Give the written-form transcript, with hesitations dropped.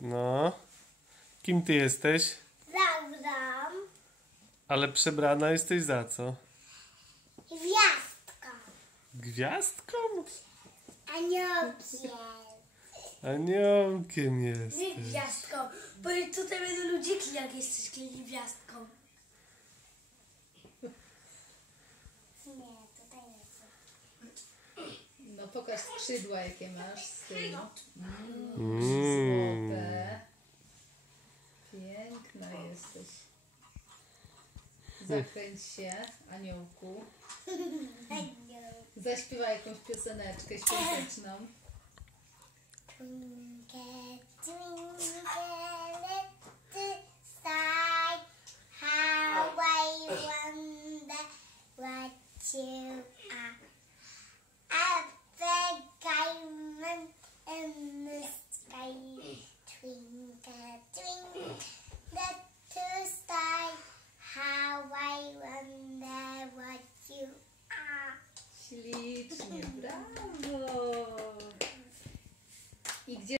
No. Kim ty jesteś? Laurą. Ale przebrana jesteś za co? Gwiazdką. Gwiazdką? Aniołkiem. Aniołkiem Nie jesteś. gwiazdką, bo tutaj będą ludziki, jak jesteś gwiazdką. Nie, tutaj nie są. No pokaż skrzydła, jakie masz z tyłu. Mm. Złote. Piękna jesteś. Zakręć się, aniołku. Anioł. Zaśpiewaj jakąś pioseneczkę świąteczną. Twinkle, twinkle, little star, how I wonder what you are. A the diamond in the sky. Twinkle, twinkle, little star, how I wonder what you are. Ślicznie, brawo.